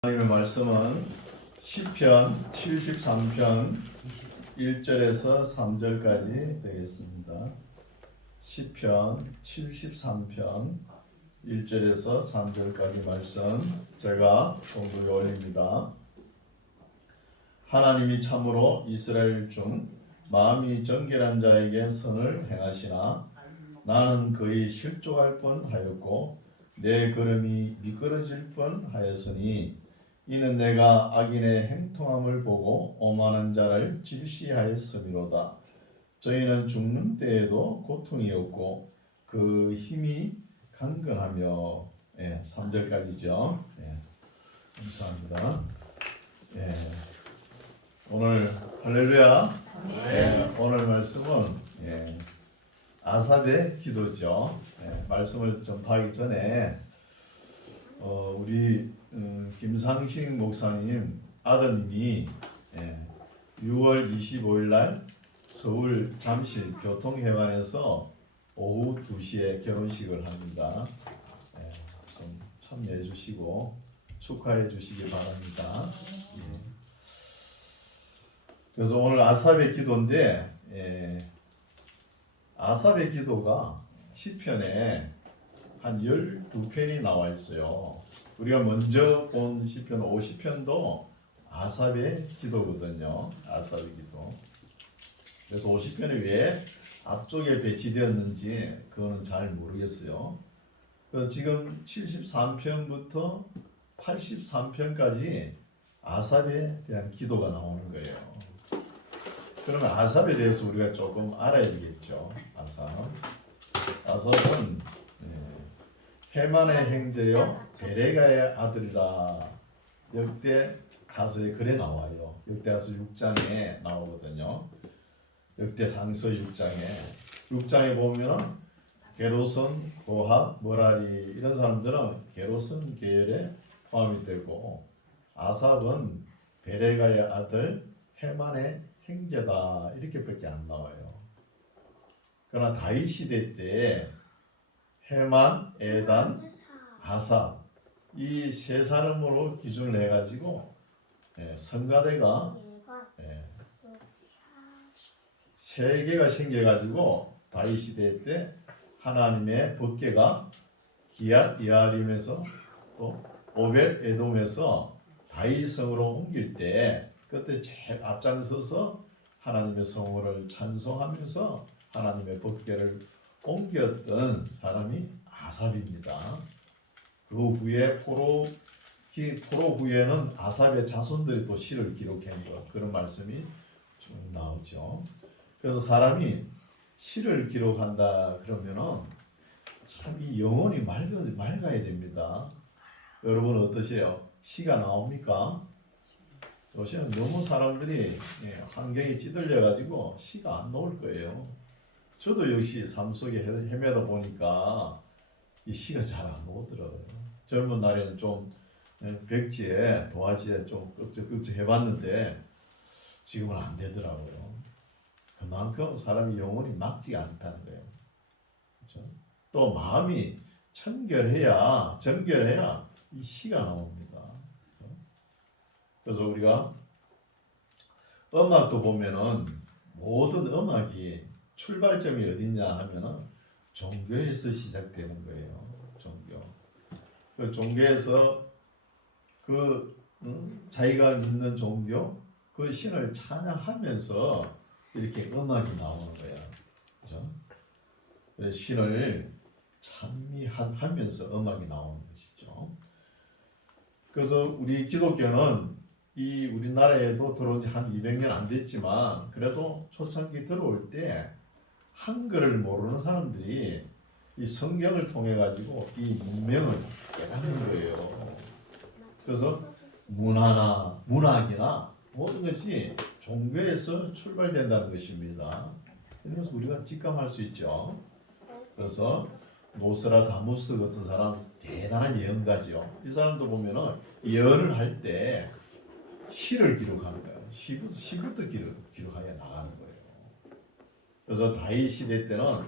하나님의 말씀은 시편 73편 1절에서 3절까지 되겠습니다. 시편 73편 1절에서 3절까지 말씀 제가 공부에 올립니다. 하나님이 참으로 이스라엘 중 마음이 정결한 자에게 선을 행하시나 나는 거의 실족할 뻔하였고 내 걸음이 미끄러질 뻔하였으니 이는 내가 악인의 행통함을 보고 오만한 자를 질시하였음이로다. 저희는 죽는 때에도 고통이 없고 그 힘이 강건하며 3절까지죠. 감사합니다. 오늘 할렐루야. 오늘 말씀은 아삽의 기도죠. 말씀을 좀 하기 전에 우리 김상식 목사님 아드님이 6월 25일 날 서울 잠실 교통회관에서 오후 2시에 결혼식을 합니다. 좀 참여해 주시고 축하해 주시기 바랍니다. 그래서 오늘 아삽의 기도인데 아삽의 기도가 시편에 한 12편이 나와 있어요. 우리가 먼저 본 시편 50편도 아삽의 기도거든요. 아삽의 기도. 그래서 50편이 왜 앞쪽에 배치되었는지 그거는 잘 모르겠어요. 그래서 지금 73편부터 83편까지 아삽에 대한 기도가 나오는 거예요. 그러면 아삽에 대해서 우리가 조금 알아야 되겠죠. 아삽은 헤만의 형제요 베레가의 아들이라 역대하서에 그래 나와요. 역대하서 6장에 나오거든요. 역대상서 6장에 보면은 게르손, 고핫, 머라리 이런 사람들은 게르손 계열에 포함이 되고 아삽은 베레가의 아들 헤만의 형제다 이렇게밖에 안 나와요. 그러나 다윗 시대 때 헤만, 에단, 아삽 이 세 사람으로 기준을 해가지고 성가대가 세 개가 생겨가지고 다윗 시대 때 하나님의 법궤가 기얏 여아림에서 또 오벳 에돔에서 다윗 성으로 옮길 때 그때 제일 앞장서서 하나님의 성호를 찬송하면서 하나님의 법궤를 옮겼던 사람이 아삽입니다. 그 후에 포로 후에는 아삽의 자손들이 또 시를 기록한 것 그런 말씀이 좀 나오죠. 그래서 사람이 시를 기록한다 그러면은 참 이 영혼이 맑아야 됩니다. 여러분 어떠세요? 시가 나옵니까? 요새는 너무 사람들이 환경이 찌들려 가지고 시가 안 나올 거예요. 저도 역시 삶 속에 헤매다 보니까 이 시가 잘 안 나오더라고요. 젊은 날에는 좀 백지에 도화지에 좀 끄적끄적 해봤는데 지금은 안 되더라고요. 그만큼 사람이 영혼이 막지가 않다는 거예요. 그렇죠? 또 마음이 정결해야 이 시가 나옵니다. 그래서 우리가 음악도 보면은 모든 음악이 출발점이 어디냐 하면은 종교에서 시작되는 거예요. 종교. 그 종교에서 자기가 믿는 종교 그 신을 찬양하면서 이렇게 음악이 나오는 거예요. 그렇죠? 신을 찬미하면서 음악이 나오는 것이죠. 그래서 우리 기독교는 이 우리나라에도 들어온 지 한 200년 안 됐지만 그래도 초창기 들어올 때 한글을 모르는 사람들이 이 성경을 통해 가지고 이 문명을 깨닫는 거예요. 그래서 문화나 문학이나 모든 것이 종교에서 출발된다는 것입니다. 그래서 우리가 직감할 수 있죠. 그래서 노스라다무스 같은 사람 대단한 예언가죠. 이 사람도 보면은 예언을 할 때 시를 기록하는 거예요. 시부터 기록하여 나가는 거예요. 그래서 다윗 시대 때는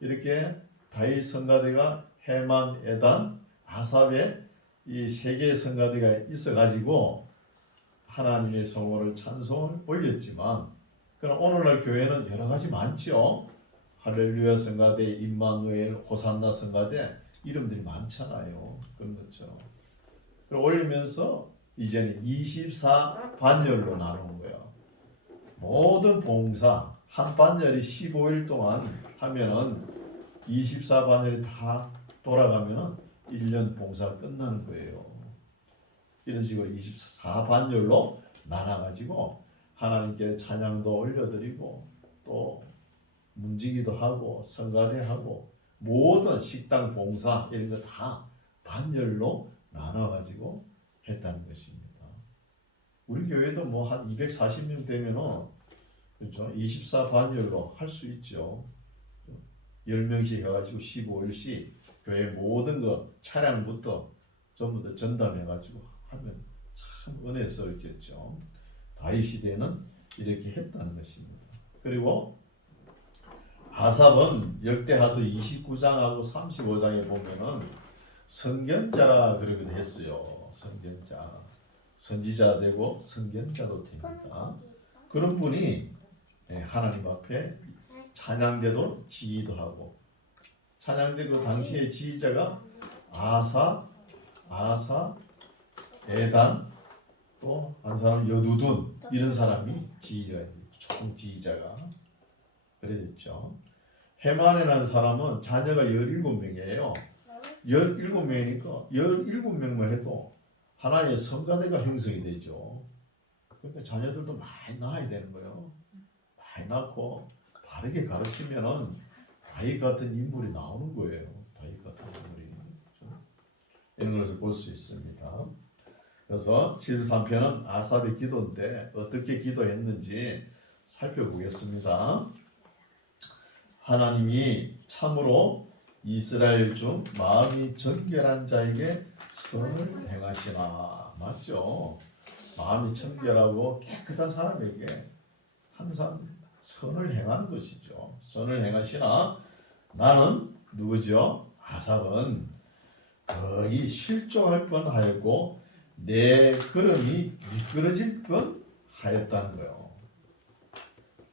이렇게 다윗 성가대가 헤만, 에단, 아삽의 이 세 개의 성가대가 있어가지고 하나님의 성호를 찬송을 올렸지만, 그럼 오늘날 교회는 여러 가지 많죠. 할렐루야 성가대, 임마누엘, 호산나 성가대 이름들이 많잖아요. 그런 것처럼 올리면서 이제는 24반열로 나눈 거예요. 모든 봉사 한 반열이 15일 동안 하면은 24반열이 다 돌아가면은 1년 봉사가 끝나는 거예요. 이런 식으로 24반열로 나눠가지고 하나님께 찬양도 올려드리고 또 문지기도 하고 성가대하고 모든 식당 봉사 이런 거 다 반열로 나눠가지고 했다는 것입니다. 우리 교회도 뭐 한 240명 되면은 그렇죠? 24반열로 할 수 있죠. 10명씩 해가지고 15일씩 교회 모든 거 차량부터 전부 다 전담해가지고 하면 참 은혜스럽겠죠. 다윗 시대는 이렇게 했다는 것입니다. 그리고 아삽은 역대하서 29장하고 35장에 보면은 선견자라 그러기도 했어요. 선견자, 선지자 되고 선견자도 됩니다. 그런 분이 하나님 앞에 찬양대도 지휘도 하고, 찬양대 그 당시의 지휘자가 아사, 에단, 또 한 사람 여두둔 이런 사람이 지휘자예요. 총 지휘자가 그랬죠. 헤만이라는 사람은 자녀가 17명이에요. 17명이니까 17명만 해도 하나의 성가대가 형성이 되죠. 그러니까 자녀들도 많이 낳아야 되는 거예요. 많이 낳고 바르게 가르치면은 다윗 같은 인물이 나오는 거예요. 다윗 같은 인물이. 이런 것을 볼 수 있습니다. 그래서 73편은 아삽의 기도인데 어떻게 기도했는지 살펴보겠습니다. 하나님이 참으로 이스라엘 중 마음이 정결한 자에게 선을 행하시나. 맞죠? 마음이 정결하고 깨끗한 사람에게 항상 선을 행하는 것이죠. 선을 행하시나 나는 누구죠? 아삽은 거의 실족할 뻔하였고 내 걸음이 미끄러질 뻔하였다는 거예요.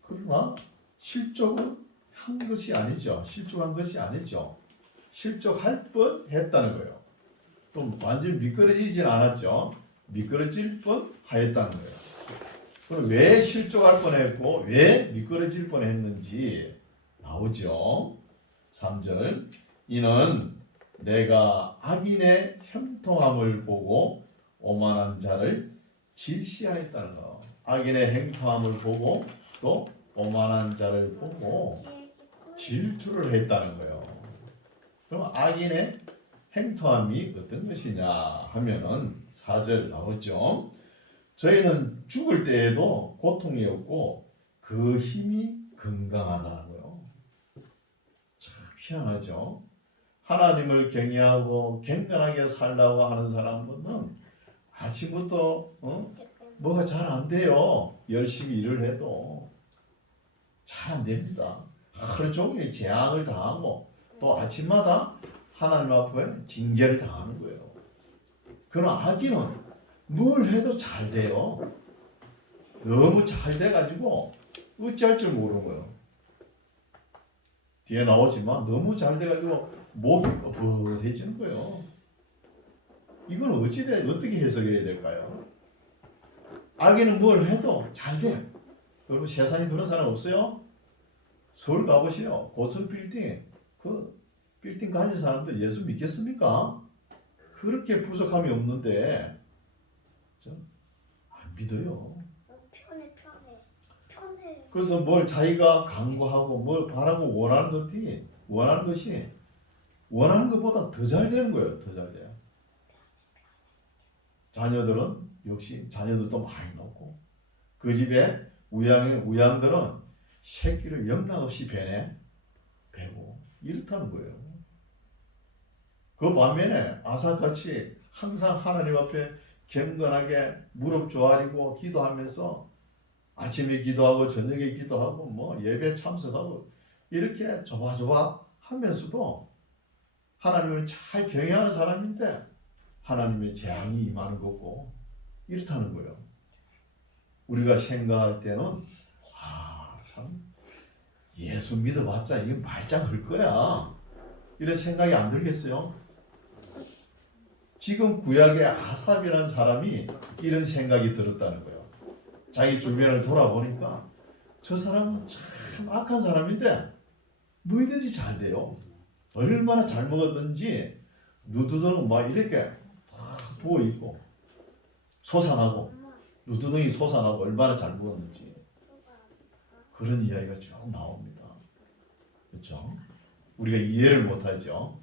그러나 실족은 한 것이 아니죠. 실족한 것이 아니죠. 실족할 뻔했다는 거예요. 또 완전히 미끄러지진 않았죠. 미끄러질 뻔하였다는 거예요. 그럼 왜 실족할 뻔했고 왜 미끄러질 뻔했는지 나오죠. 3절 이는 내가 악인의 형통함을 보고 오만한 자를 질시하였다는 거. 악인의 행통함을 보고 또 오만한 자를 보고 질투를 했다는 거예요. 그럼 악인의 행통함이 어떤 것이냐 하면은 4절 나오죠. 저희는 죽을 때에도 고통이 없고 그 힘이 건강하다는 거예요. 참 희한하죠. 하나님을 경외하고 경건하게 살라고 하는 사람은 아침부터 뭐가 잘 안 돼요. 열심히 일을 해도 잘 안 됩니다. 하루 종일 재앙을 당하고 또 아침마다 하나님 앞에 징계를 당하는 거예요. 그러나 악인은 뭘 해도 잘 돼요. 너무 잘 돼가지고 어찌할 줄 모르는 거예요. 뒤에 나오지만 너무 잘 돼가지고 목이 뻣뻣해지는 거예요. 이건 어떻게 해석해야 될까요? 악인은 뭘 해도 잘 돼. 여러분 세상에 그런 사람 없어요? 서울 가보시요. 고층 빌딩 그 빌딩 가진 사람들 예수 믿겠습니까? 그렇게 부족함이 없는데 안 믿어요. 편해. 그래서 뭘 자기가 강구하고 뭘 바라고 원하는 것이 원하는 것보다 더 잘 되는 거예요. 더 잘 돼요. 자녀들은 역시 자녀들도 많이 놓고 그 집에 우양들은 새끼를 영락없이 배고 이렇다는 거예요. 그 반면에 아삭같이 항상 하나님 앞에 경건하게 무릎 조아리고 기도하면서 아침에 기도하고 저녁에 기도하고 뭐 예배 참석하고 이렇게 조바조바 하면서도 하나님을 잘 경외하는 사람인데 하나님의 재앙이 임하는 거고 이렇다는 거예요. 우리가 생각할 때는 참 예수 믿어봤자 이게 말짱할 거야 이런 생각이 안 들겠어요? 지금 구약의 아삽이라는 사람이 이런 생각이 들었다는 거예요. 자기 주변을 돌아보니까 저 사람은 참 악한 사람인데 뭐든지 잘 돼요. 얼마나 잘 먹었든지 누드덩이 막 이렇게 부어 있고 솟아나고 누드덩이 솟아나고 얼마나 잘 먹었는지 그런 이야기가 쭉 나옵니다. 그렇죠? 우리가 이해를 못하죠.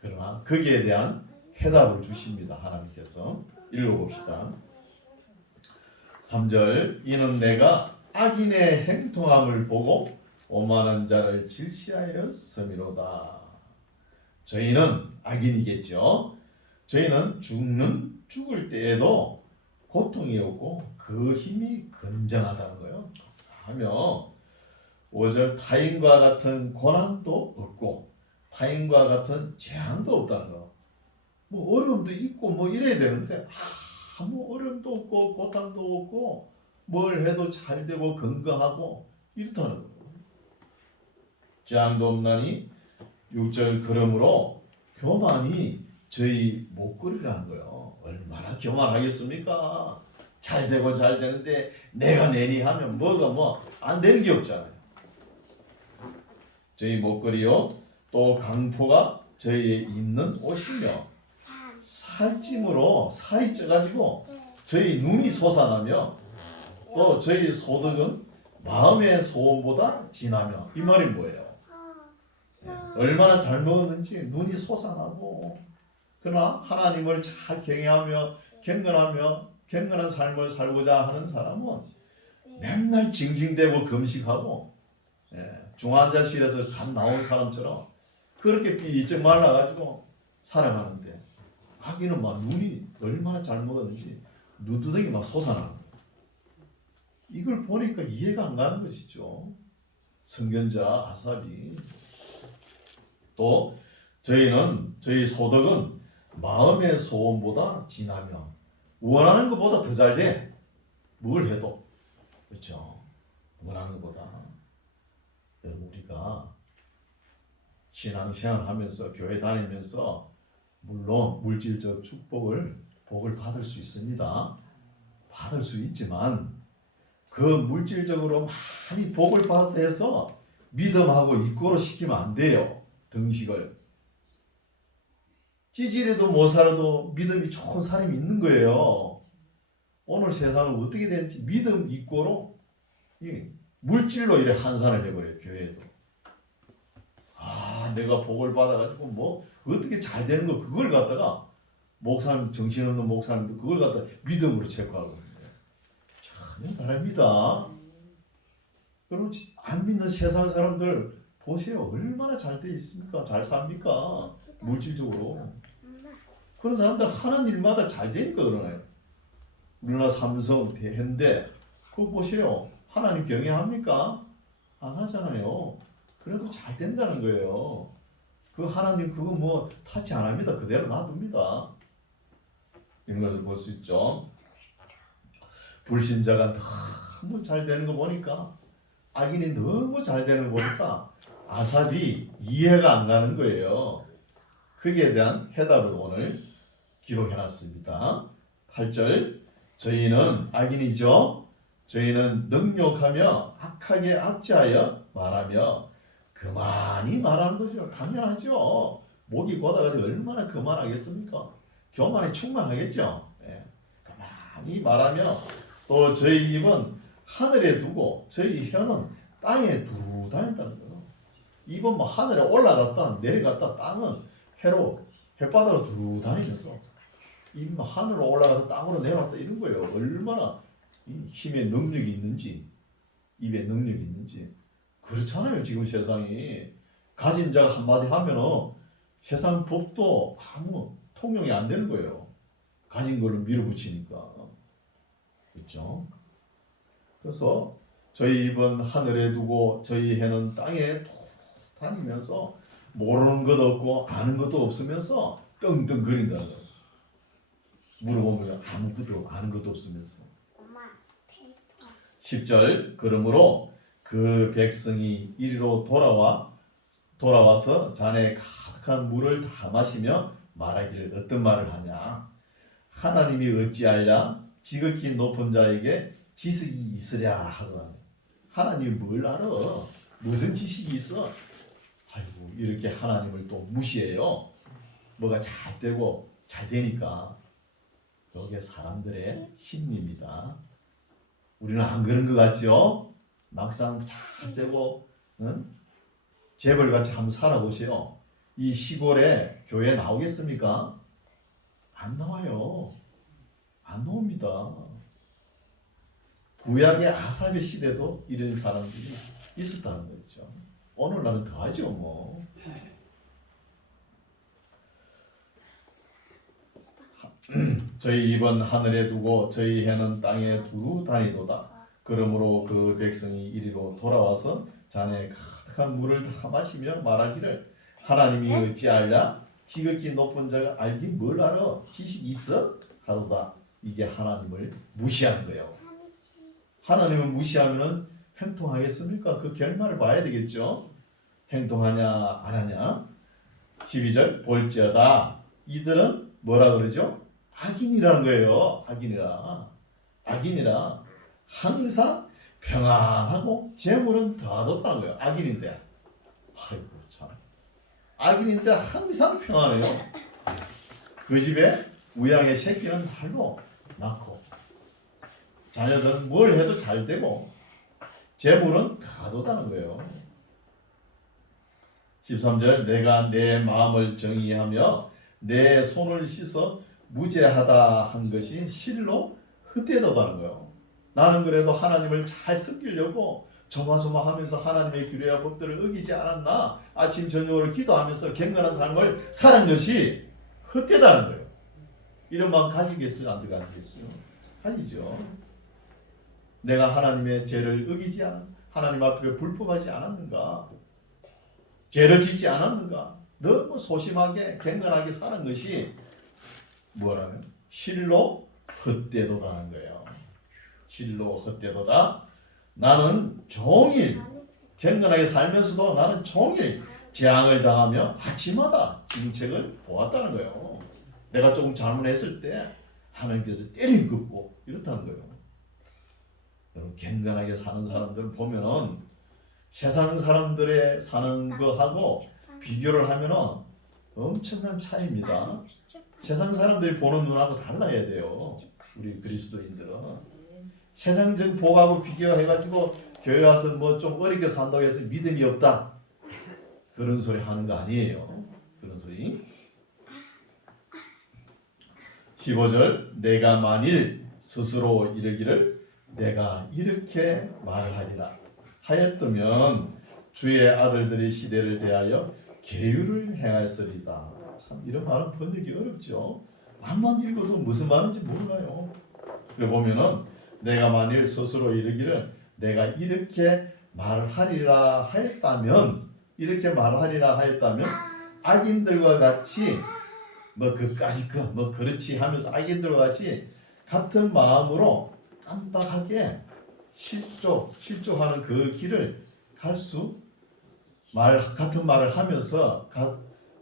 그러나 거기에 대한 해답을 주십니다. 하나님께서. 읽어봅시다. 3절 이는 내가 악인의 행통함을 보고 오만한 자를 질시하였음이로다. 저희는 악인이겠죠. 저희는 죽을 때에도 고통이 없고 그 힘이 건장하다는 거예요. 하며 5절 타인과 같은 고난도 없고 타인과 같은 재앙도 없다는 거. 뭐 어려움도 있고 뭐 이래야 되는데 아무 어려움도 없고 고통도 없고 뭘 해도 잘 되고 건강하고 이렇다는 거예요. 재앙도 없나니 6절 그러므로 교만이 저희 목걸이라는 거예요. 얼마나 교만하겠습니까? 잘 되고 잘 되는데 내가 내니 하면 뭐가 뭐 안 되는 게 없잖아요. 저희 목걸이요 또 강포가 저희의 입는 옷이며 살찜으로 살이 쪄가지고 저희 눈이 솟아나며 또 저희 소득은 마음의 소원보다 진하며 이 말이 뭐예요? 얼마나 잘 먹었는지 눈이 솟아나고 그러나 하나님을 잘 경외하며 경건한 삶을 살고자 하는 사람은 맨날 징징대고 금식하고 중환자실에서 갓 나온 사람처럼 그렇게 삐쩍 말라가지고 살아가는데 악인은 막 눈이 얼마나 잘 먹었는지 눈두덩이 막 솟아나는 거예요. 이걸 보니까 이해가 안 가는 것이죠. 선견자 아삽이 또 저희 소득은 마음의 소원보다 진하며 원하는 것보다 더 잘 돼. 뭘 해도 그렇죠. 원하는 것보다 우리가 신앙생활 하면서 교회 다니면서 물론 물질적 복을 받을 수 있습니다. 받을 수 있지만 그 물질적으로 많이 복을 받아서 믿음하고 이꼬로 시키면 안 돼요. 등식을 찌질해도 못 살아도 믿음이 좋은 사람이 있는 거예요. 오늘 세상은 어떻게 되는지 믿음 이꼬로 물질로 이래 환산을 해버려요. 교회에도 내가 복을 받아가지고 뭐 어떻게 잘 되는 거 그걸 갖다가 목사님 정신없는 목사님도 그걸 갖다 믿음으로 체크하고 전혀 다릅니다. 여러분 안 믿는 세상 사람들 보세요. 얼마나 잘 돼 있습니까? 잘 삽니까? 물질적으로. 그런 사람들 하는 일마다 잘 되니까 그러나요? 우리나라 삼성, 현대 그거 보세요. 하나님 경외합니까? 안 하잖아요. 그래도 잘 된다는 거예요. 그 하나님 그거 뭐 타치 안 합니다. 그대로 놔둡니다. 이런 것을 볼 수 있죠. 불신자가 너무 잘 되는 거 보니까 악인이 너무 잘 되는 거 보니까 아삽이 이해가 안 가는 거예요. 거기에 대한 해답을 오늘 기록해놨습니다. 8절 저희는 악인이죠. 저희는 능욕하며 악하게 압제하여 말하며 그만이 말하는 것이요. 당연하죠. 목이 고다가지고 얼마나 그만하겠습니까? 교만에 충만하겠죠. 그만이 말하며 또 저희 입은 하늘에 두고 저희 혀는 땅에 두고 다닌다는 거예요. 입은 뭐 하늘에 올라갔다 내려갔다 땅은 햇바닥으로 두고 다니면서 입은 하늘로 올라가서 땅으로 내려왔다 이런 거예요. 얼마나 힘의 능력이 있는지 입에 능력이 있는지 그렇잖아요. 지금 세상이 가진 자가 한마디 하면은 세상 법도 아무 통용이 안 되는 거예요. 가진 걸로 밀어붙이니까. 그렇죠? 그래서 저희 입은 하늘에 두고 저희 해는 땅에 다니면서 모르는 것도 없고 아는 것도 없으면서 떵떵거린다는 거예요. 물어보면 아무것도 아는 것도 없으면서. 엄마 페이퍼 10절 그러므로 그 백성이 이리로 돌아와서 잔에 가득한 물을 다 마시며 말하기를 어떤 말을 하냐. 하나님이 어찌하랴 지극히 높은 자에게 지식이 있으랴 하더라. 하나님이 뭘 알아? 무슨 지식이 있어? 아이고 이렇게 하나님을 또 무시해요. 뭐가 잘 되고 잘 되니까. 이게 사람들의 심리입니다. 우리는 안 그런 것 같죠? 막상 잘 되고 응? 재벌같이 한번 살아보세요. 이 시골에 교회 나오겠습니까? 안 나와요. 안 나옵니다. 구약의 아삽의 시대도 이런 사람들이 있었다는 거죠. 오늘날은 더하죠 뭐. 저희 입은 하늘에 두고 저희 해는 땅에 두루 다니도다. 그러므로 그 백성이 이리로 돌아와서 잔에 가득한 물을 다 마시며 말하기를 하나님이 어찌하랴 지극히 높은 자가 알긴 뭘 알아? 지식이 있어? 하도다. 이게 하나님을 무시한 거예요. 하나님을 무시하면 행동하겠습니까? 그 결말을 봐야 되겠죠. 행동하냐 안 하냐. 12절 볼지어다 이들은 뭐라 그러죠? 악인이라는 거예요. 악인이라 항상 평안하고 재물은 더하다는 거예요. 악인인데 아이고 참 악인인데 항상 평안해요. 그 집에 우양의 새끼는 날로 낳고 자녀들은 뭘 해도 잘 되고 재물은 더하다는 거예요. 13절 내가 내 마음을 정의하며 내 손을 씻어 무죄하다 한 것이 실로 헛되다는 거예요. 나는 그래도 하나님을 잘 섬기려고 조마조마하면서 하나님의 규례와 법들을 어기지 않았나 아침 저녁으로 기도하면서 경건한 삶을 사는 것이 헛되다는 거예요. 이런 마음 가지겠어요? 안 가지겠어요? 가지죠. 내가 하나님의 죄를 어기지 않아 하나님 앞에 불법하지 않았는가? 죄를 짓지 않았는가? 너무 소심하게 경건하게 사는 것이 뭐라면 실로 헛되도다는 거예요. 실로 헛되도다. 나는 종일 경건하게 살면서도 나는 종일 재앙을 당하며 아침마다 징책을 보았다는 거예요. 내가 조금 잘못했을 때 하나님께서 때리고 이렇다는 거예요. 여러분 경건하게 사는 사람들 보면은 세상 사람들의 사는 거하고 비교를 하면은 엄청난 차이입니다. 세상 사람들이 보는 눈하고 달라야 돼요. 우리 그리스도인들은 세상적 복하고 비교해가지고 교회 와서 뭐 좀 어렵게 산다고 해서 믿음이 없다 그런 소리 하는 거 아니에요. 그런 소리. 15절 내가 만일 스스로 이르기를 내가 이렇게 말하리라 하였다면 주의 아들들의 시대를 대하여 계율을 행하였으리다. 참 이런 말은 번역이 어렵죠. 말만 읽어도 무슨 말인지 몰라요. 그래 보면은 내가 만일 스스로 이르기를 내가 이렇게 말하리라 하였다면 악인들과 같이 뭐 그까짓 거 뭐 그렇지 하면서 악인들과 같이 같은 마음으로 깜빡하게 실족하는 그 길을 같은 말을 하면서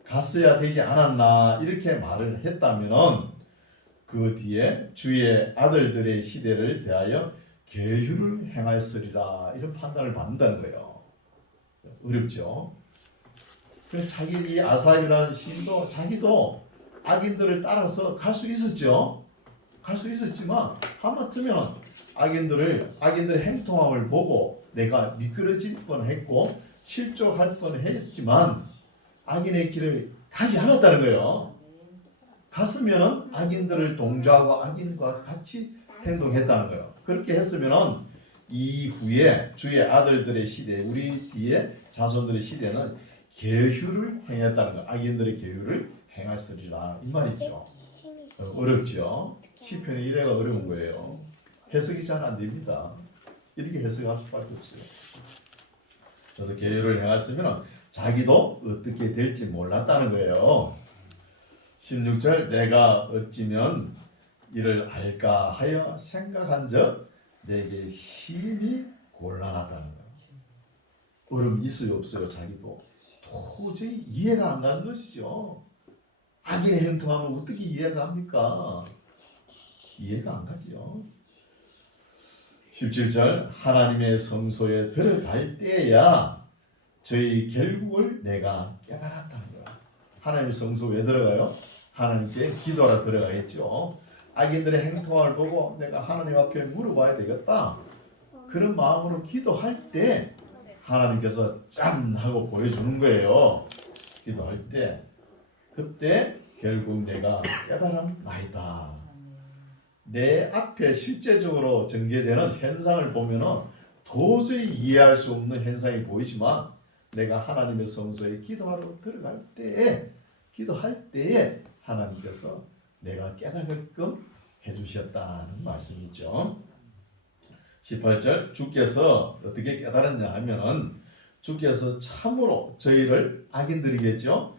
갔어야 되지 않았나 이렇게 말을 했다면은 그 뒤에 주의 아들들의 시대를 대하여 계율을 행하였으리라 이런 판단을 받는다는 거예요. 어렵죠. 그래서 자기 이 아사이라는 시인도 자기도 악인들을 따라서 갈 수 있었죠. 갈 수 있었지만 하마터면 악인들의 행동함을 보고 내가 미끄러질 뻔했고 실족할 뻔했지만 악인의 길을 가지 않았다는 거예요. 갔으면은 악인들을 동조하고 악인과 같이 행동했다는 거예요. 그렇게 했으면은 이후에 주의 아들들의 시대, 우리 뒤에 자손들의 시대는 계율을 행했다는 거예요. 악인들의 계율을 행했으리라 이 말이죠. 어렵죠. 시편의 이래가 어려운 거예요. 해석이 잘 안 됩니다. 이렇게 해석할 수밖에 없어요. 그래서 계율을 행했으면 자기도 어떻게 될지 몰랐다는 거예요. 16절 내가 어찌면 이를 알까 하여 생각한 적 내게 심히 곤란하다는 거예요. 어려움 있어요 없어요? 자기도 도저히 이해가 안 가는 것이죠. 악인의 행동하면 어떻게 이해가 갑니까? 이해가 안 가죠. 17절 하나님의 성소에 들어갈 때야 저희 결국을 내가 깨달았다는 거야. 하나님의 성소 왜 들어가요? 하나님께 기도하러 들어가겠죠. 악인들의 행동을 보고 내가 하나님 앞에 물어봐야 되겠다. 그런 마음으로 기도할 때 하나님께서 짠 하고 보여주는 거예요. 기도할 때 그때 결국 내가 깨달았나이다. 내 앞에 실제적으로 전개되는 현상을 보면은 도저히 이해할 수 없는 현상이 보이지만 내가 하나님의 성소에 기도하러 들어갈 때에 기도할 때에 하나님께서 내가 깨달게끔 해주셨다는 말씀이죠. 18절 주께서 어떻게 깨달았냐 하면은 주께서 참으로 저희를 악인들이겠죠.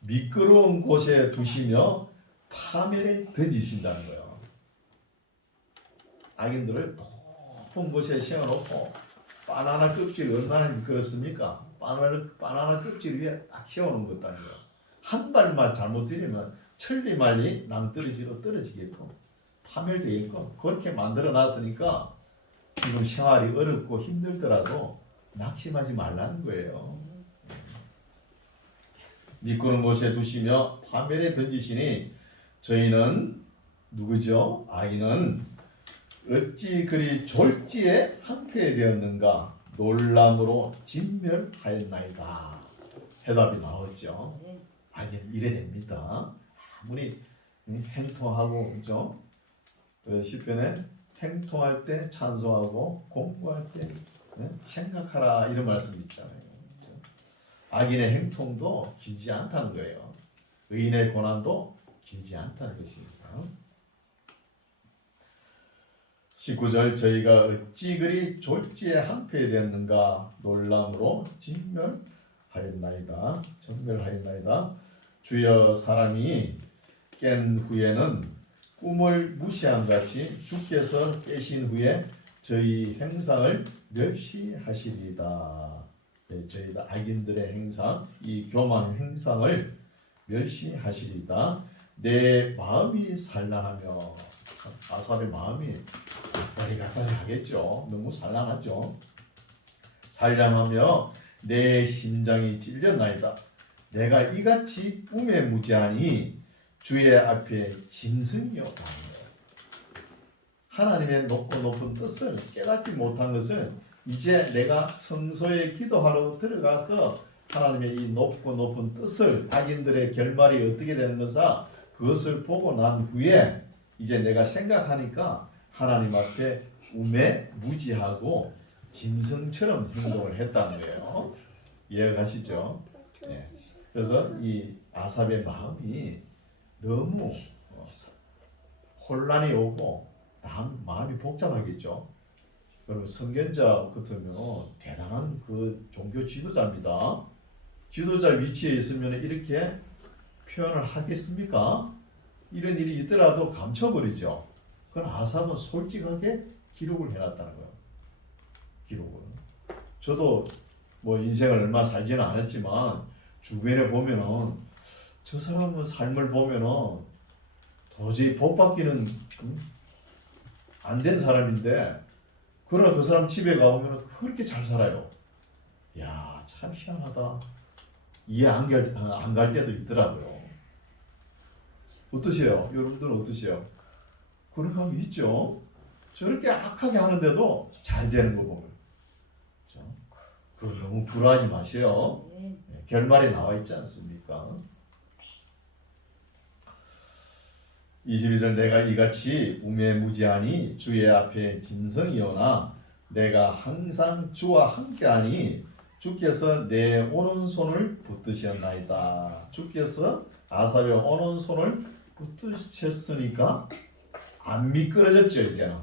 미끄러운 곳에 두시며 파멸에 던지신다는 거예요. 악인들을 높은 곳에 세워놓고 바나나 껍질 얼마나 미끄럽습니까? 바나나 껍질 위에 딱 세우는 것도 아니고 한 발만 잘못 들이면 천리말리 낭떠러지로 떨어지게끔 파멸되게끔 그렇게 만들어 놨으니까 지금 생활이 어렵고 힘들더라도 낙심하지 말라는 거예요. 미끄러운 곳에 두시며 파멸에 던지시니 저희는 누구죠? 악인은 어찌 그리 졸지에 항폐되었는가 놀람으로 진멸하였나이다. 해답이 나왔죠. 악인은 이래 됩니다. 아무리 행통하고 그죠? 시편에 행통할 때 찬송하고 공부할 때 생각하라 이런 말씀이 있잖아요. 그죠? 악인의 행통도 길지 않다는 거예요. 의인의 고난도 길지 않다는 것입니다. 19절 저희가 어찌 그리 졸지에 항폐되었는가 놀람으로 진멸하였나이다. 전멸하였나이다. 주여 사람이 깬 후에는 꿈을 무시한 같이 주께서 깨신 후에 저희 행상을 멸시하시리이다. 저희가 악인들의 행상, 이 교만의 행상을 멸시하시리이다. 내 마음이 산란하며 아삽의 마음이 갔다리 하겠죠. 너무 산란하죠. 산란하며 내 심장이 찔렸나이다. 내가 이같이 우매무지하니 주의 앞에 짐승이었다. 하나님의 높고 높은 뜻을 깨닫지 못한 것은 이제 내가 성소에 기도하러 들어가서 하나님의 이 높고 높은 뜻을 악인들의 결말이 어떻게 되는 것아 그것을 보고 난 후에 이제 내가 생각하니까 하나님 앞에 우매무지하고 짐승처럼 행동을 했다는 거예요. 이해가시죠? 네. 그래서 이 아삽의 마음이 너무 혼란이 오고 마음이 복잡하겠죠. 여러분 선견자 같으면 대단한 그 종교 지도자입니다. 지도자 위치에 있으면 이렇게 표현을 하겠습니까? 이런 일이 있더라도 감춰버리죠. 그건 아삽은 솔직하게 기록을 해놨다는 거예요. 기록을. 저도 뭐 인생을 얼마 살지는 않았지만 주변에 보면은 저 사람의 삶을 보면은 도저히 복받기는 안 된 사람인데 그러나 그 사람 집에 가보면 그렇게 잘 살아요. 야, 참 희한하다. 이해 안 갈 때도 있더라고요. 어떠세요? 여러분들은 어떠세요? 그런 사람 있죠? 저렇게 악하게 하는데도 잘 되는 거 보면. 그거 너무 불화하지 마세요. 결말이 나와 있지 않습니까? 22절 내가 이같이 우매무지하니 주의 앞에 짐승이오나 내가 항상 주와 함께하니 주께서 내 오른손을 붙드셨나이다. 주께서 아삽의 오른손을 붙드셨으니까 안 미끄러졌죠. 이제는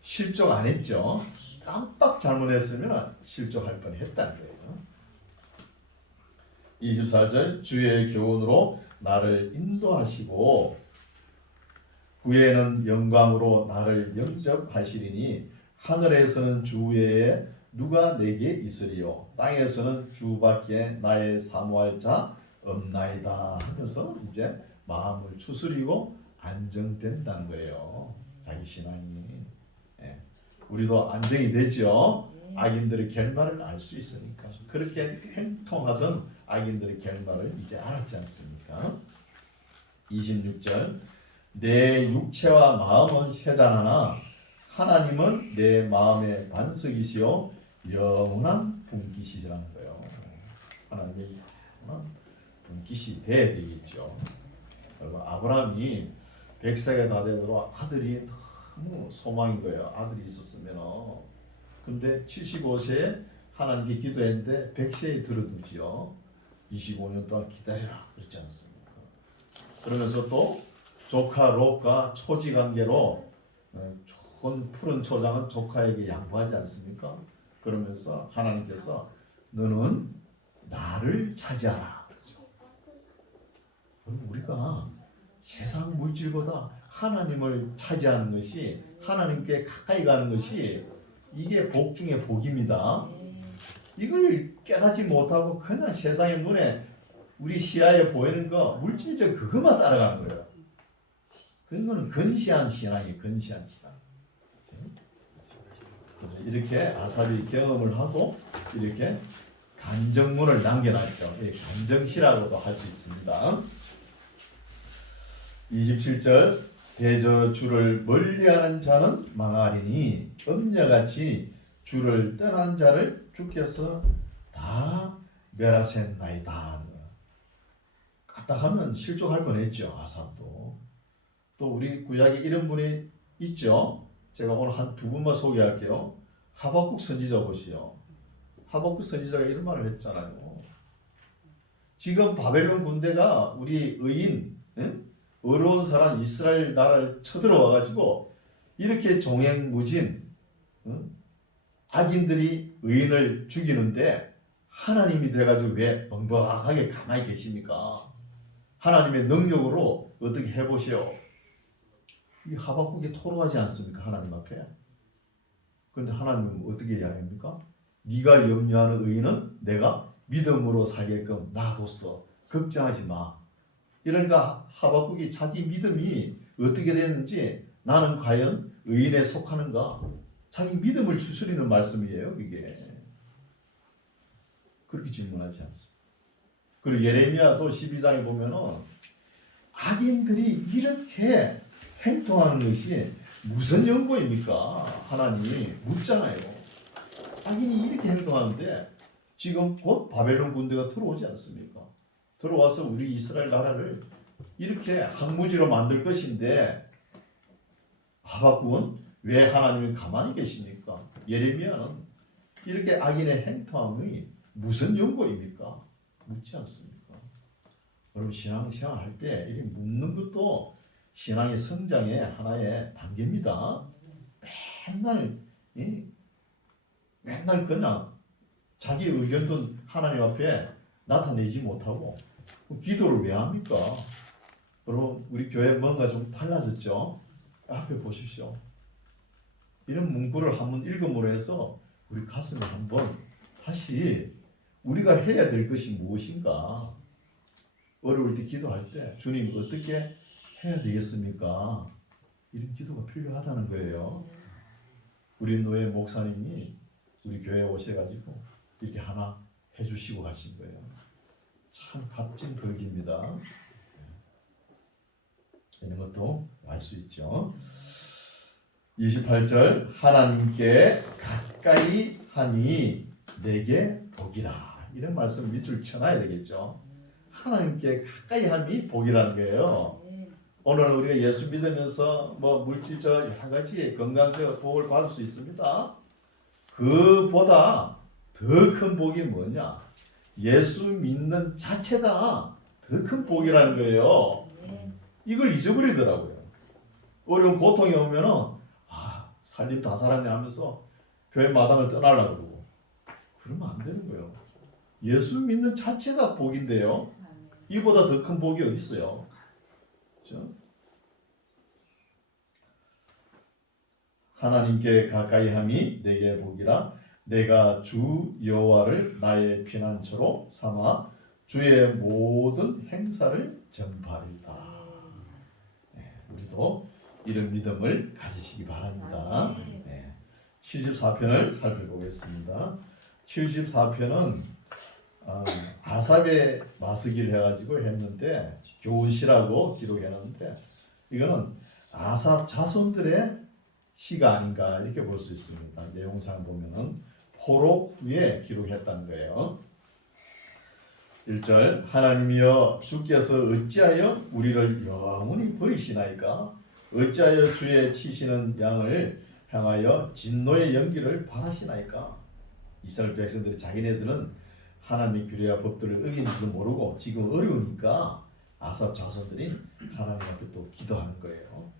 실족 안 했죠. 깜빡 잘못했으면 실족할 뻔했다는 거예요. 24절 주의 교훈으로 나를 인도하시고 후에는 영광으로 나를 영접하시리니 하늘에서는 주 외에 누가 내게 있으리요 땅에서는 주밖에 나의 사모할 자 없나이다 하면서 이제 마음을 추스리고 안정된다는 거예요. 자기 신앙이. 예. 우리도 안정이 되죠. 악인들의 결말을 알 수 있으니까. 그렇게 행통하던 악인들의 결말을 이제 알았지 않습니까? 26절 내 육체와 마음은 쇠잔하나 하나님은 내 마음의 반석이시요 영원한 분깃이라는 거예요. 하나님의 분깃이 돼야 되겠죠. 여러분 아브라함이 100세가 다 되도록 아들이 너무 소망인 거예요. 아들이 있었으면. 근데 75세에 하나님께 기도했는데 100세에 들어두지요. 25년 동안 기다리라 그랬지 않습니까? 그러면서 또 조카 롯과 초지 관계로 좋은 푸른 초장은 조카에게 양보하지 않습니까? 그러면서 하나님께서 너는 나를 차지하라. 그럼 우리가 세상 물질보다 하나님을 차지하는 것이 하나님께 가까이 가는 것이 이게 복 중에 복입니다. 이걸 깨닫지 못하고 그냥 세상의 눈에 우리 시야에 보이는 거 물질적 그것만 따라가는 거예요. 그거는 근시한 신앙이에요. 근시한 신앙. 그래서 이렇게 아삽이 경험을 하고 이렇게 간정문을 남겨놨죠. 간정시라고도 할 수 있습니다. 27절 대저 주를 멀리하는 자는 망하리니 음녀같이 주를 떠난 자를 주께서 다 멸하셨나이다. 까딱하면 실족할 뻔했죠. 아삽도. 또 우리 구약에 이런 분이 있죠. 제가 오늘 한 두 분만 소개할게요. 하박국 선지자 보시오. 하박국 선지자가 이런 말을 했잖아요. 지금 바벨론 군대가 우리 의인, 어려운 사람 이스라엘 나라를 쳐들어와 가지고 이렇게 종횡무진 악인들이 의인을 죽이는데 하나님이 돼가지고 왜 멍멍하게 가만히 계십니까? 하나님의 능력으로 어떻게 해보시오. 이 하박국이 토로하지 않습니까? 하나님 앞에. 그런데 하나님은 어떻게 이야기합니까? 네가 염려하는 의인은 내가 믿음으로 살게끔 놔뒀어. 걱정하지 마. 이러니까 하박국이 자기 믿음이 어떻게 됐는지 나는 과연 의인에 속하는가? 자기 믿음을 추스리는 말씀이에요. 이게. 그렇게 질문하지 않습니다. 그리고 예레미야도 12장에 보면은 악인들이 이렇게 행동하는 것이 무슨 연고입니까? 하나님이 묻잖아요. 악인이 이렇게 행동하는데 지금 곧 바벨론 군대가 들어오지 않습니까? 들어와서 우리 이스라엘 나라를 이렇게 항무지로 만들 것인데 하박국은 왜 하나님이 가만히 계십니까? 예레미야는 이렇게 악인의 행동함이 무슨 연고입니까? 묻지 않습니까? 여러분 신앙생활 할 때 이렇게 묻는 것도 신앙의 성장의 하나의 단계입니다. 맨날 그냥 자기 의견도 하나님 앞에 나타내지 못하고 기도를 왜 합니까? 여러분 우리 교회 뭔가 좀 달라졌죠? 앞에 보십시오. 이런 문구를 한번 읽음으로 해서 우리 가슴에 한번 다시 우리가 해야 될 것이 무엇인가? 어려울 때 기도할 때 주님 어떻게 해야 되겠습니까? 이런 기도가 필요하다는 거예요. 우리 노예 목사님이 우리 교회에 오셔가지고 이렇게 하나 해주시고 가신 거예요. 참 값진 글귀입니다. 이런 것도 알 수 있죠. 28절 하나님께 가까이 하니 내게 복이라. 이런 말씀 밑줄 쳐놔야 되겠죠. 하나님께 가까이 함이 복이라는 거예요. 오늘 우리가 예수 믿으면서 뭐 물질적 여러 가지 건강적 복을 받을 수 있습니다. 그보다 더 큰 복이 뭐냐? 예수 믿는 자체가 더 큰 복이라는 거예요. 이걸 잊어버리더라고요. 어려운 고통이 오면은 살림 다 살았네 하면서 교회 마당을 떠나려고 그러고 그러면 안 되는 거예요. 예수 믿는 자체가 복인데요. 이보다 더 큰 복이 어디 있어요? 그렇죠? 하나님께 가까이함이 내게 복이라. 내가 주 여호와를 나의 피난처로 삼아 주의 모든 행사를 전파하리다. 우리도 이런 믿음을 가지시기 바랍니다. 74편을 살펴보겠습니다. 74편은 아삽의 마스기를 해가지고 했는데 교훈시라고 기록해놨는데 이거는 아삽 자손들의 시가 아닌가 이렇게 볼 수 있습니다. 내용상 보면은 포로 후에 기록했다는 거예요. 1절 하나님이여 주께서 어찌하여 우리를 영원히 버리시나이까? 어찌하여 주의 치시는 양을 향하여 진노의 연기를 바라시나이까? 이스라엘 백성들이 자기네들은 하나님의 규례와 법들을 어긴 줄도 모르고 지금 어려우니까 아삽 자손들이 하나님 앞에 또 기도하는 거예요.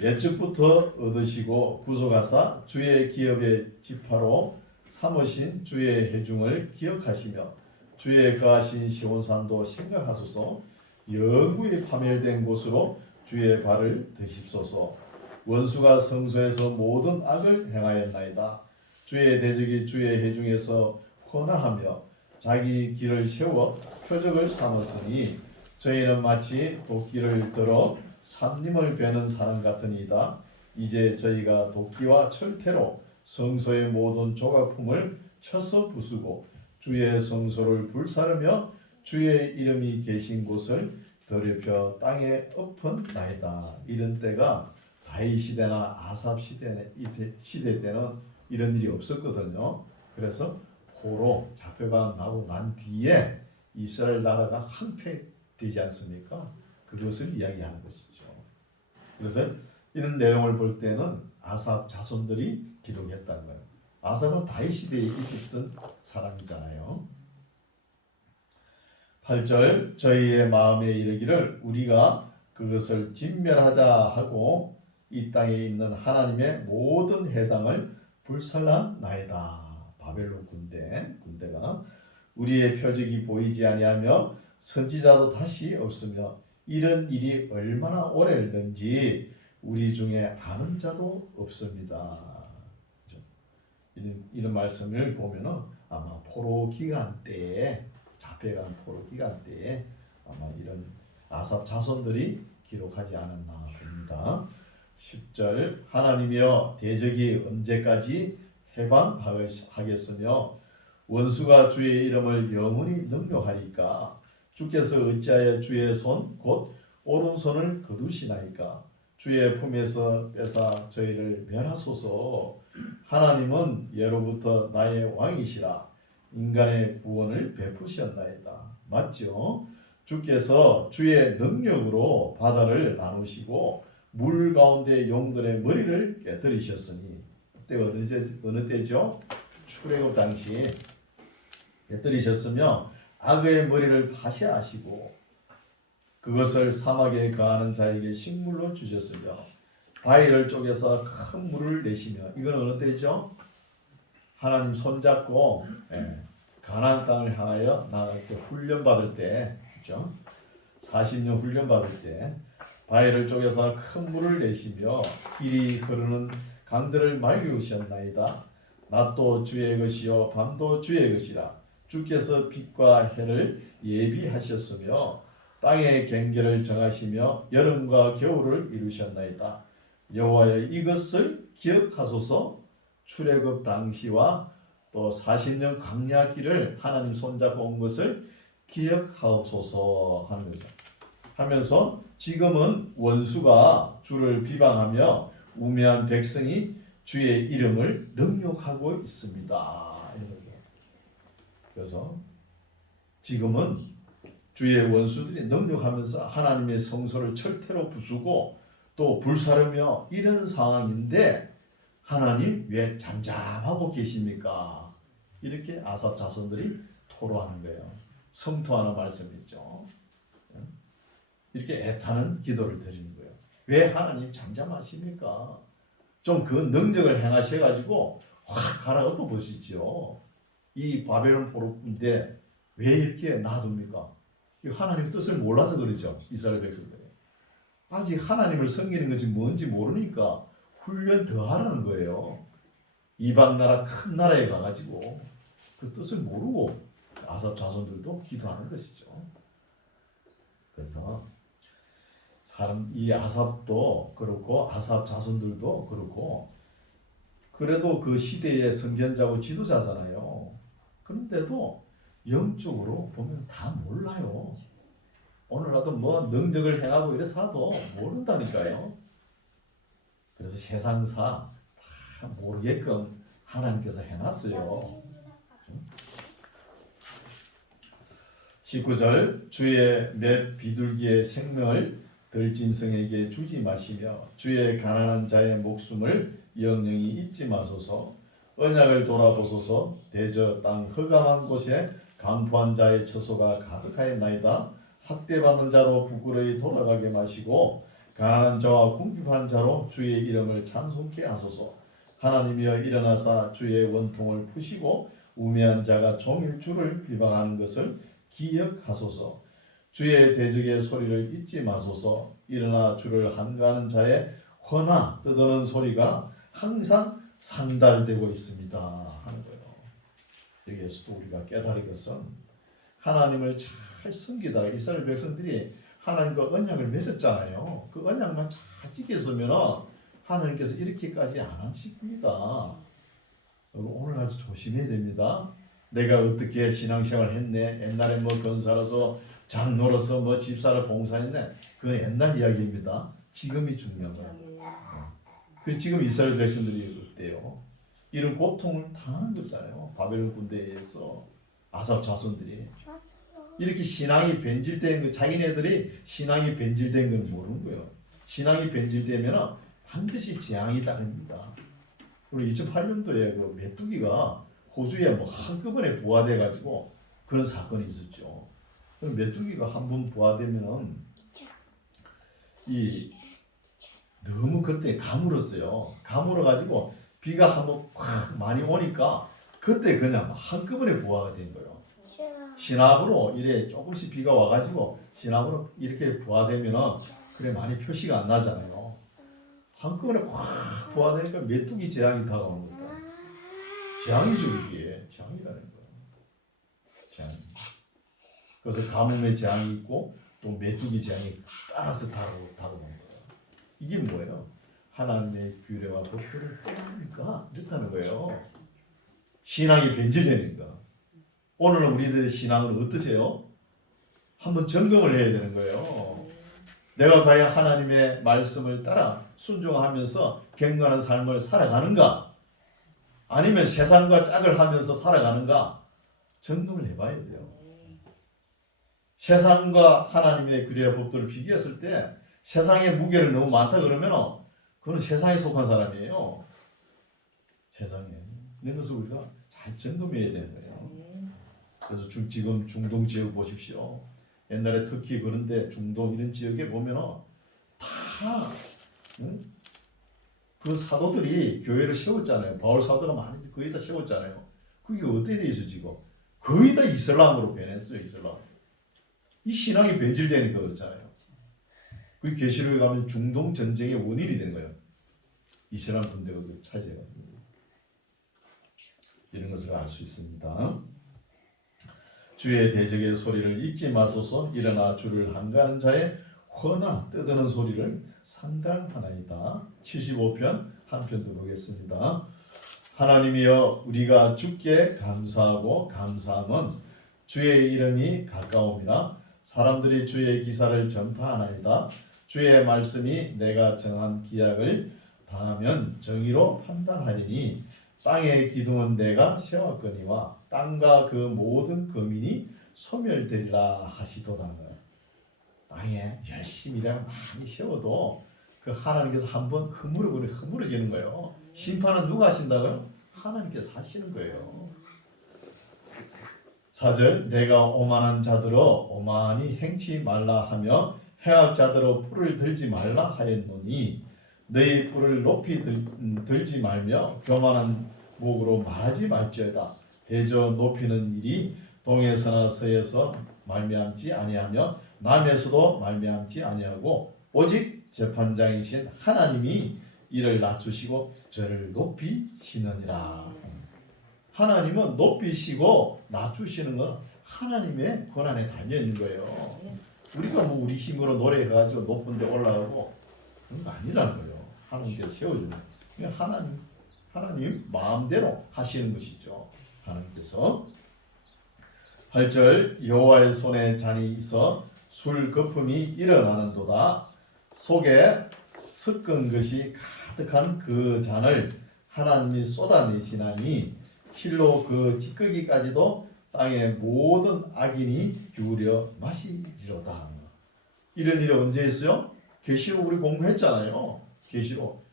옛적부터 얻으시고 구속하사 주의 기업의 지파로 삼으신 주의 해중을 기억하시며 주의 거하신 시온산도 생각하소서. 영구히 파멸된 곳으로 주의 발을 드십소서. 원수가 성소에서 모든 악을 행하였나이다. 주의 대적이 주의 해중에서 헌화하며 자기 길을 세워 표적을 삼았으니 저희는 마치 도끼를 들어 산림을 베는 사람 같으니이다. 이제 저희가 도끼와 철퇴로 성소의 모든 조각품을 쳐서 부수고 주의 성소를 불사르며 주의 이름이 계신 곳을 더럽혀 땅에 엎은 나이다. 이런 때가 다윗 시대나 아삽 시대 때는 이런 일이 없었거든요. 그래서 포로 잡혀가고 난 뒤에 이스라엘 나라가 황폐되지 않습니까? 그것을 이야기하는 것이죠. 그래서 이런 내용을 볼 때는 아삽 자손들이 기록했다는 거예요. 아삽은 다윗 시대에 있었던 사람이잖아요. 8절 저희의 마음에 이르기를 우리가 그것을 진멸하자 하고 이 땅에 있는 하나님의 모든 해당을 불살랐나이다. 바벨론 군대가 우리의 표적이 보이지 아니하며 선지자도 다시 없으며 이런 일이 얼마나 오래일는지 우리 중에 아는 자도 없습니다. 이런 말씀을 보면은 아마 포로 기간 때에 잡혀간 포로 기간 때에 아마 이런 아삽 자손들이 기록하지 않았나 봅니다. 10절 하나님이여 대적이 언제까지 해방하겠으며 원수가 주의 이름을 영원히 능욕하리까? 주께서 어찌하여 주의 손 곧 오른손을 거두시나이까? 주의 품에서 뺏어 저희를 멸하소서. 하나님은 예로부터 나의 왕이시라. 인간의 구원을 베푸셨나이다. 맞죠? 주께서 주의 능력으로 바다를 나누시고 물 가운데 용들의 머리를 깨뜨리셨으니 그때가 어느 때죠? 출애굽 당시 깨뜨리셨으며 악의 머리를 파쇄하시고 그것을 사막에 거하는 자에게 식물로 주셨으며 바위를 쪼개서 큰 물을 내시며 이건 어느 때죠? 하나님 손잡고 가나안 땅을 향하여 나갈 때 훈련 받을 때 그렇죠? 40년 훈련 받을 때 바위를 쪼개서 큰 물을 내시며 길이 흐르는 강들을 맑으셨나이다. 낮도 주의 것이요 밤도 주의 것이라. 주께서 빛과 해를 예비하셨으며 땅의 경계를 정하시며 여름과 겨울을 이루셨나이다. 여호와여 이것을 기억하소서. 출애굽 당시와 또 40년 광야길을 하나님 손잡고 온 것을 기억하옵소서 하는 거죠. 하면서 지금은 원수가 주를 비방하며 우매한 백성이 주의 이름을 능욕하고 있습니다. 그래서 지금은 주의 원수들이 능욕하면서 하나님의 성소를 철퇴로 부수고 또 불사르며 이런 상황인데 하나님 왜 잠잠하고 계십니까? 이렇게 아삽 자손들이 토로하는 거예요. 성토하는 말씀이죠. 이렇게 애타는 기도를 드리는 거예요. 왜 하나님 잠잠하십니까? 좀 그 능력을 행하셔가지고 확 갈아엎어 보시죠. 이 바벨론 포로인데 왜 이렇게 놔둡니까? 하나님 뜻을 몰라서 그러죠. 이스라엘 백성들이. 아직 하나님을 섬기는 것이 뭔지 모르니까 훈련 더 하라는 거예요. 이방 나라 큰 나라에 가가지고 그 뜻을 모르고 아삽 자손들도 기도하는 것이죠. 그래서 이 아삽도 그렇고 아삽 자손들도 그렇고 그래도 그 시대의 선견자고 지도자잖아요. 그런데도 영적으로 보면 다 몰라요. 오늘날도 뭐 능력을 행하고 이래서도 모른다니까요. 그래서 세상사 다 모르게끔 하나님께서 해놨어요. 19절 주의 몇 비둘기의 생명을 들짐승에게 주지 마시며 주의 가난한 자의 목숨을 영영히 잊지 마소서. 언약을 돌아보소서. 대저 땅 흑암한 곳에 강포한 자의 처소가 가득하였나이다. 학대받는 자로 부끄러이 돌아가게 마시고 가난한 자와 궁핍한 자로 주의 이름을 찬송케 하소서. 하나님이여 일어나사 주의 원통을 푸시고 우매한 자가 종일 주를 비방하는 것을 기억하소서. 주의 대적의 소리를 잊지 마소서. 일어나 주를 한가하는 자의 허나 떠드는 소리가 항상 상달되고 있습니다 하는 거예요. 여기에서도 우리가 깨달을 것은 하나님을 잘 섬기다가 이스라엘 백성들이 하나님과 언약을 맺었잖아요. 그 언약만 잘 지켰으면 하나님께서 이렇게까지 안 하십니다. 오늘날도 조심해야 됩니다. 내가 어떻게 신앙생활을 했네, 옛날에 뭐 건사로서 장로로서 뭐 집사를 봉사했네, 그건 옛날 이야기입니다. 지금이 중요한 거예요. 그 지금 이스라엘 백성들이 어때요? 이런 고통을 당하는 거잖아요. 바벨론 군대에서 아삽 자손들이 이렇게 신앙이 변질된 거, 자기네들이 신앙이 변질된 건 모르는 거예요. 신앙이 변질되면 반드시 재앙이 따릅니다. 그리고 2008년도에 그 메뚜기가 호주에 뭐 한꺼번에 부화돼 가지고 그런 사건이 있었죠. 메뚜기가 한번 부화되면은 이 너무 그때 가물었어요. 가물어 가지고 비가 한번 확 많이 오니까 그때 그냥 한꺼번에 부화가 된 거예요. 신압으로 이래 조금씩 비가 와가지고 신압으로 이렇게 부화되면은 그래 많이 표시가 안 나잖아요. 한꺼번에 확 부화되니까 메뚜기 재앙이 다가오는 겁니다. 재앙이죠 이게. 재앙이라는 거예요. 재앙. 그래서 가뭄의 재앙이 있고 또 메뚜기 재앙이 따라서 다가오는 거예요. 이게 뭐예요? 하나님의 규례와 법도를 떠나니까 이렇다는 거예요. 신앙이 변질되니까. 오늘은 우리들의 신앙은 어떠세요? 한번 점검을 해야 되는 거예요. 내가 과연 하나님의 말씀을 따라 순종하면서 경건한 삶을 살아가는가? 아니면 세상과 짝을 하면서 살아가는가? 점검을 해봐야 돼요. 세상과 하나님의 규례와 법도를 비교했을 때 세상의 무게를 너무 많다 그러면 그건 세상에 속한 사람이에요. 세상에. 이런 것을 우리가 잘 점검해야 되는 거예요. 그래서 지금 중동 지역 보십시오. 옛날에 터키 그런데 중동 이런 지역에 보면 다 그 사도들이 교회를 세웠잖아요. 바울 사도가 많이 거의 다 세웠잖아요. 그게 어떻게 돼 있어 지금? 거의 다 이슬람으로 변했어요. 이슬람. 이 신앙이 변질되니까 그렇잖아요. 그 계시록에 가면 중동 전쟁의 원인이 되는 거예요. 이슬람 군대가 그 차지해가지고 이런 것을 알 수 있습니다. 주의 대적의 소리를 잊지 마소서. 일어나 주를 한가하는 자의 허나 떠드는 소리를 상달하나이다. 75편 한 편 더 보겠습니다. 하나님이여 우리가 주께 감사하고 감사함은 주의 이름이 가까움이나 사람들이 주의 기사를 전파하나이다. 주의 말씀이 내가 정한 기약을 당하면 정의로 판단하리니 땅의 기둥은 내가 세웠거니와 땅과 그 모든 거민이 소멸되리라 하시도다. 땅에 열심히 많이 세워도 그 하나님께서 한번 허물어지는 거예요. 심판은 누가 하신다고요? 하나님께서 하시는 거예요. 4절 내가 오만한 자들어 오만히 행치 말라 하며 해악자들어 뿔을 들지 말라 하였노니 너희 뿔을 높이 들지 말며 교만한 목으로 말하지 말지어다. 대저 높이는 일이 동에서나 서에서 말미암지 아니하며 남에서도 말미암지 아니하고 오직 재판장이신 하나님이 이를 낮추시고 저를 높이시느니라. 하나님은 높이시고 낮추시는 건 하나님의 권한에 달려 있는 거예요. 우리가 뭐 우리 힘으로 노래해가지고 높은 데 올라가고 그런 거 아니라는 거예요. 하나님께서 세워주는 거예요. 하나님 마음대로 하시는 것이죠. 하나님께서 8절 여호와의 손에 잔이 있어 술 거품이 일어나는도다. 속에 섞은 것이 가득한 그 잔을 하나님이 쏟아내시나니 실로 그 찌꺼기까지도 땅의 모든 악인이 기울여 마시리로다. 이런 일이 언제 있어요? 계시록 우리 공부했잖아요. 계시록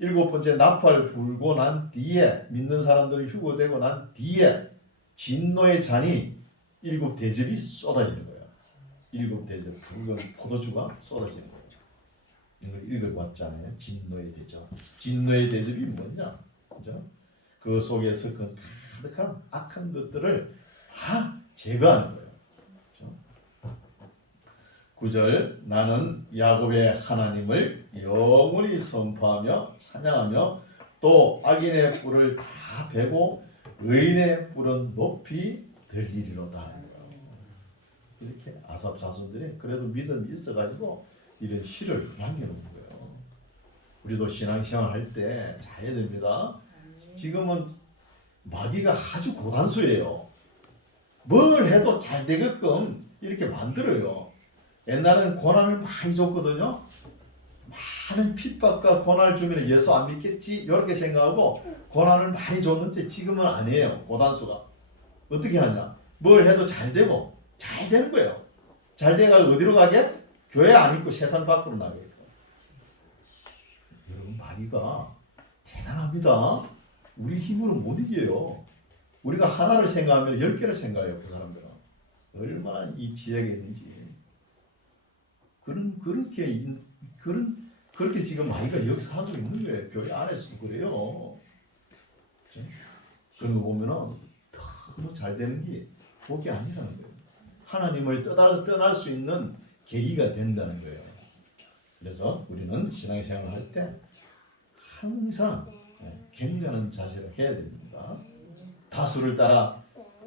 7번째 나팔 불고 난 뒤에 믿는 사람들이 휴거되고 난 뒤에 진노의 잔이 7 대접이 쏟아지는 거예요. 7 대접 붉은 포도주가 쏟아지는 거예요. 이걸 읽어봤잖아요. 진노의 대접. 진노의 대접이 뭐냐? 그죠? 그 속에 섞은 가득한 악한 것들을 다 제거하는 거예요. 그죠? 9절 나는 야곱의 하나님을 영원히 선포하며 찬양하며 또 악인의 뿔을 다 베고 의인의 뿔은 높이 들리리로다. 이렇게 아삽 자손들이 그래도 믿음이 있어가지고 이런 시를 남겨놓은 거예요. 우리도 신앙생활 할 때 잘해야 됩니다. 지금은 마귀가 아주 고단수예요. 뭘 해도 잘 되게끔 이렇게 만들어요. 옛날에는 고난을 많이 줬거든요. 많은 핍박과 고난을 주면 예수 안 믿겠지 이렇게 생각하고 고난을 많이 줬는데 지금은 아니에요. 고단수가 어떻게 하냐? 뭘 해도 잘 되고 잘 되는 거예요. 잘 돼가 어디로 가게? 교회 안 있고 세상 밖으로 나가게. 여러분 마귀가 대단합니다. 우리 힘으로 못 이겨요. 우리가 하나를 생각하면 10개를 생각해요. 그 사람들은 얼마나 이 지혜가 있는지. 그렇게 지금 마귀가 역사하고 있는 거예요. 교회 안에서도 그래요. 그런 거 보면은 너무 잘 되는 게 복이 아니라는 거예요. 하나님을 떠날 수 있는 계기가 된다는 거예요. 그래서 우리는 신앙생활을 할 때 항상 경건한 자세로 해야 됩니다. 다수를 따라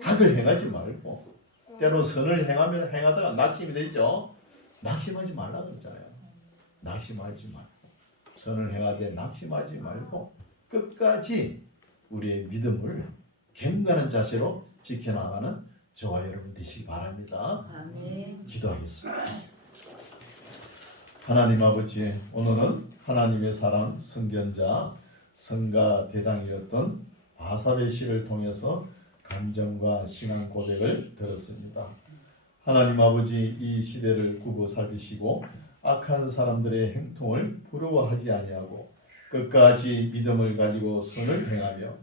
악을 행하지 말고 때로 선을 행하다가 낙심이 되죠. 낙심하지 말라고 그러잖아요. 낙심하지 말고 선을 행하되 낙심하지 말고 끝까지 우리의 믿음을 경건한 자세로 지켜나가는 저와 여러분 되시기 바랍니다. 아멘. 기도하겠습니다. 하나님 아버지, 오늘은 하나님의 사랑 선견자 성가 대장이었던 아삽의 시를 통해서 감정과 신앙 고백을 들었습니다. 하나님 아버지, 이 시대를 굽어 살피시고 악한 사람들의 행동을 부러워하지 아니하고 끝까지 믿음을 가지고 선을 행하며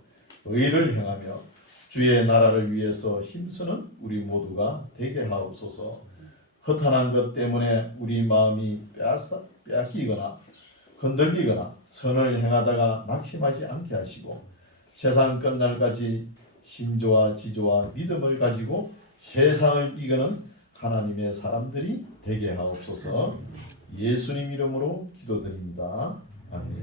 의를 행하며 주의 나라를 위해서 힘쓰는 우리 모두가 되게 하옵소서. 허탄한 것 때문에 우리 마음이 빼앗기거나 흔들리거나 선을 행하다가 낙심하지 않게 하시고 세상 끝날까지 심조와 지조와 믿음을 가지고 세상을 이기는 하나님의 사람들이 되게 하옵소서. 예수님 이름으로 기도드립니다. 아멘.